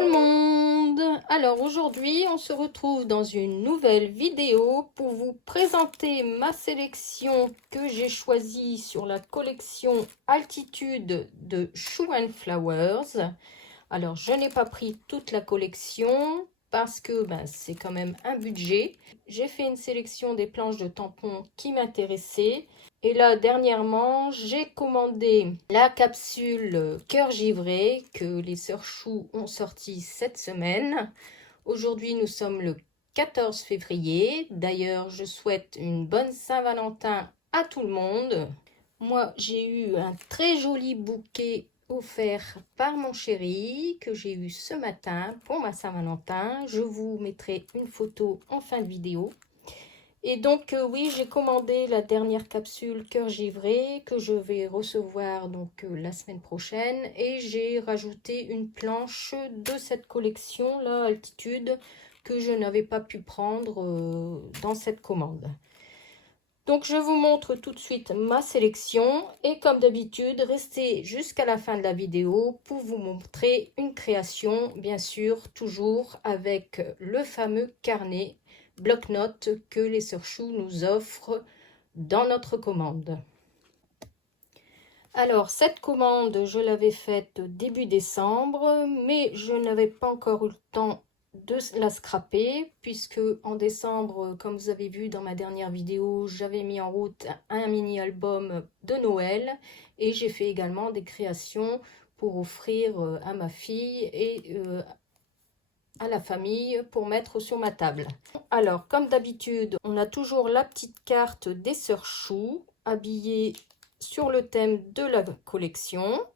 tout le monde! Alors aujourd'hui on se retrouve dans une nouvelle vidéo pour vous présenter ma sélection que j'ai choisie sur la collection Altitude de Shoe & Flowers. Alors je n'ai pas pris toute la collection parce que c'est quand même un budget. J'ai fait une sélection des planches de tampons qui m'intéressaient. Et là, dernièrement, j'ai commandé la capsule Cœur Givré que les Sœurs Chou ont sorti cette semaine. Aujourd'hui, nous sommes le 14 février. D'ailleurs, je souhaite une bonne Saint-Valentin à tout le monde. Moi, j'ai eu un très joli bouquet offert par mon chéri que j'ai eu ce matin pour ma Saint-Valentin. Je vous mettrai une photo en fin de vidéo. Et donc oui, j'ai commandé la dernière capsule Cœur Givré que je vais recevoir donc la semaine prochaine, et j'ai rajouté une planche de cette collection là, Altitude, que je n'avais pas pu prendre dans cette commande. Donc je vous montre tout de suite ma sélection, et comme d'habitude, restez jusqu'à la fin de la vidéo pour vous montrer une création, bien sûr, toujours avec le fameux carnet bloc-notes que les Sœurs Chou nous offrent dans notre commande. Alors cette commande, je l'avais faite début décembre, mais je n'avais pas encore eu le temps de la scraper, puisque en décembre, comme vous avez vu dans ma dernière vidéo, j'avais mis en route un mini album de Noël, et j'ai fait également des créations pour offrir à ma fille et à la famille pour mettre sur ma table. Alors, comme d'habitude, on a toujours la petite carte des Sœurs Chou, habillée sur le thème de la collection.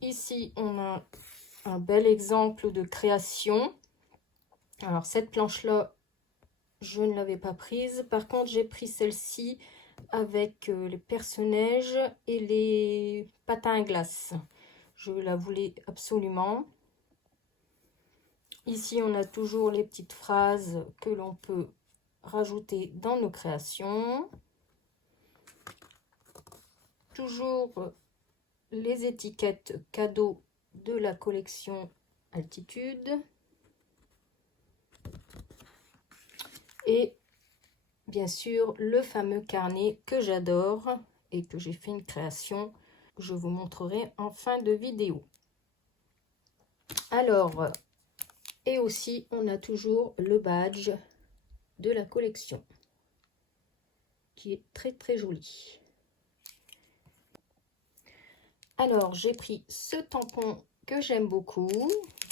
Ici, on a un bel exemple de création. Alors, cette planche-là, je ne l'avais pas prise. Par contre, j'ai pris celle-ci avec les perce-neige et les patins à glace. Je la voulais absolument. Ici, on a toujours les petites phrases que l'on peut rajouter dans nos créations. Toujours les étiquettes cadeaux de la collection Altitude. Et bien sûr, le fameux carnet que j'adore et que j'ai fait une création que je vous montrerai en fin de vidéo. Alors, et aussi, on a toujours le badge de la collection qui est très très joli. Alors, j'ai pris ce tampon que j'aime beaucoup,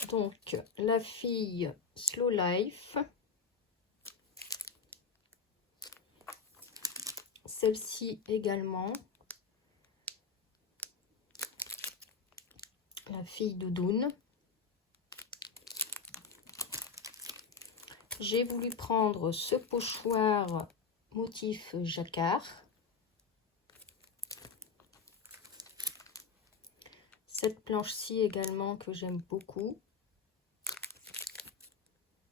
donc la fille Slow Life. Celle-ci également, la fille Doudoune. J'ai voulu prendre ce pochoir motif jacquard. Cette planche-ci également que j'aime beaucoup.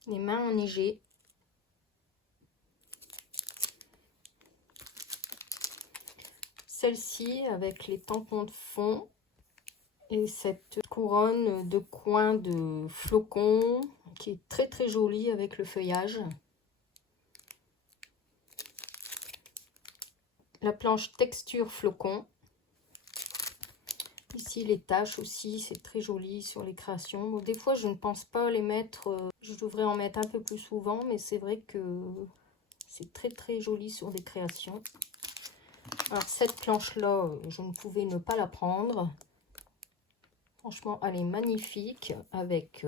Les mains enneigées. Celle-ci avec les tampons de fond et cette couronne de coins de flocons qui est très très jolie avec le feuillage. La planche texture flocon. Ici les taches aussi, c'est très joli sur les créations. Bon, des fois je ne pense pas les mettre, je devrais en mettre un peu plus souvent, mais c'est vrai que c'est très très joli sur des créations. Alors cette planche là, je ne pouvais ne pas la prendre. Franchement, elle est magnifique avec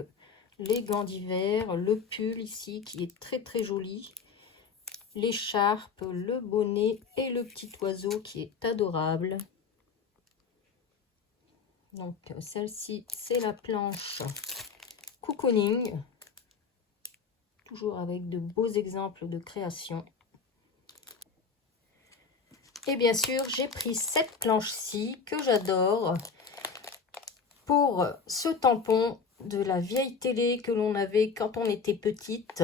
les gants d'hiver, le pull ici qui est très très joli, l'écharpe, le bonnet et le petit oiseau qui est adorable. Donc celle-ci, c'est la planche Cocooning, toujours avec de beaux exemples de création. Et bien sûr, j'ai pris cette planche-ci que j'adore pour ce tampon de la vieille télé que l'on avait quand on était petite.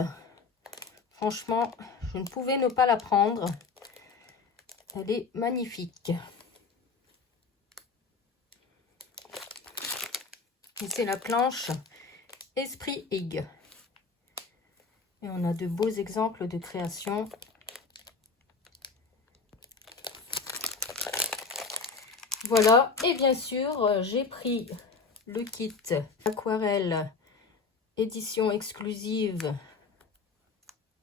Franchement, je ne pouvais ne pas la prendre. Elle est magnifique. Et c'est la planche Esprit Hygge. Et on a de beaux exemples de création. Voilà, et bien sûr, j'ai pris le kit aquarelle édition exclusive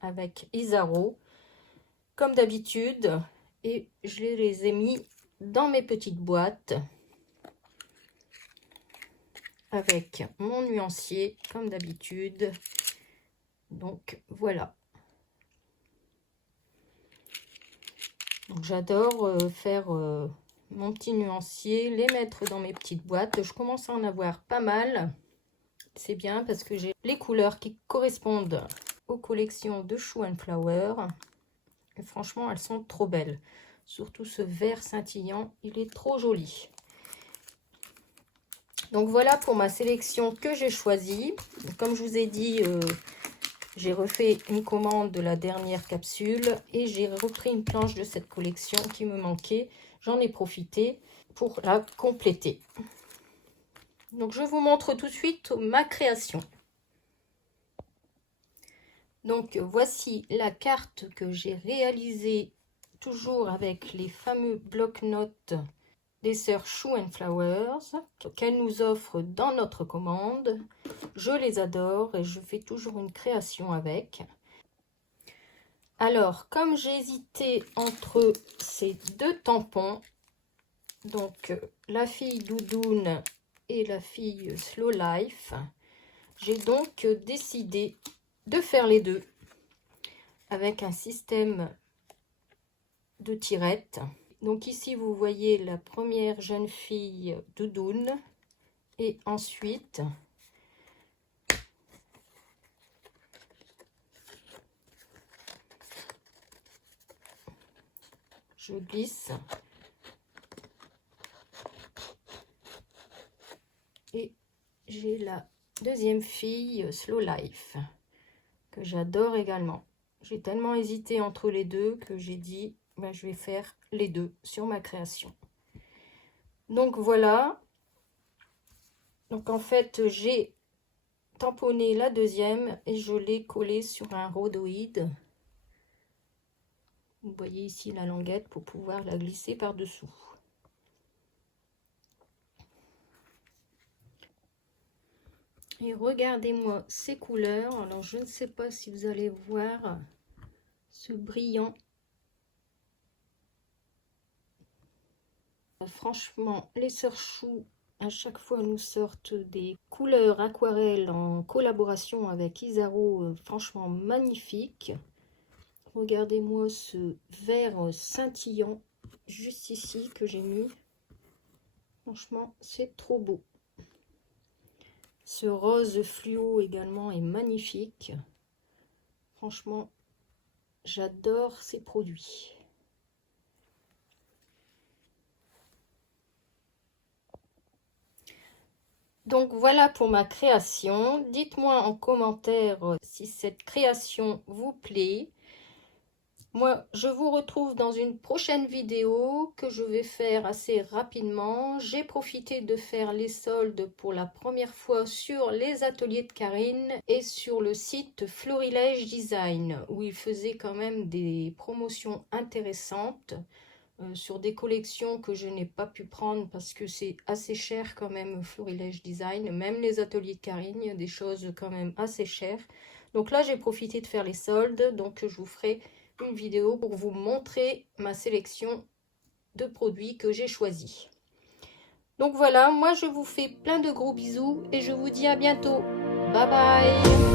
avec Isaro, comme d'habitude, et je les ai mis dans mes petites boîtes avec mon nuancier, comme d'habitude. Donc voilà. Donc j'adore faire mon petit nuancier, les mettre dans mes petites boîtes. Je commence à en avoir pas mal. C'est bien parce que j'ai les couleurs qui correspondent aux collections de Shoe and Flower. Et franchement, elles sont trop belles. Surtout ce vert scintillant, il est trop joli. Donc voilà pour ma sélection que j'ai choisie. Comme je vous ai dit, j'ai refait une commande de la dernière capsule et j'ai repris une planche de cette collection qui me manquait. J'en ai profité pour la compléter. Donc je vous montre tout de suite ma création. Donc voici la carte que j'ai réalisée toujours avec les fameux bloc-notes des sœurs Shoe and Flowers qu'elles nous offrent dans notre commande. Je les adore et je fais toujours une création avec. Alors, comme j'ai hésité entre ces deux tampons, donc la fille Doudoune et la fille Slow Life, j'ai donc décidé de faire les deux avec un système de tirettes. Donc ici, vous voyez la première jeune fille Doudoune et ensuite je glisse et j'ai la deuxième fille Slow Life que j'adore également. J'ai tellement hésité entre les deux que j'ai dit ben, je vais faire les deux sur ma création. Donc voilà. Donc en fait j'ai tamponné la deuxième et je l'ai collée sur un rhodoïde. Vous voyez ici la languette pour pouvoir la glisser par dessous. Et regardez-moi ces couleurs. Alors je ne sais pas si vous allez voir ce brillant. Franchement, les sœurs Chou à chaque fois nous sortent des couleurs aquarelles en collaboration avec Isaro, franchement magnifique. Regardez-moi ce vert scintillant juste ici que j'ai mis. Franchement, c'est trop beau. Ce rose fluo également est magnifique. Franchement, j'adore ces produits. Donc voilà pour ma création. Dites-moi en commentaire si cette création vous plaît. Moi, je vous retrouve dans une prochaine vidéo que je vais faire assez rapidement. J'ai profité de faire les soldes pour la première fois sur les ateliers de Karine et sur le site Florilège Design où il faisait quand même des promotions intéressantes sur des collections que je n'ai pas pu prendre parce que c'est assez cher quand même Florilège Design. Même les ateliers de Karine, il y a des choses quand même assez chères. Donc là, j'ai profité de faire les soldes. Donc je vous ferai une vidéo pour vous montrer ma sélection de produits que j'ai choisis. Donc voilà, moi je vous fais plein de gros bisous et je vous dis à bientôt. Bye bye.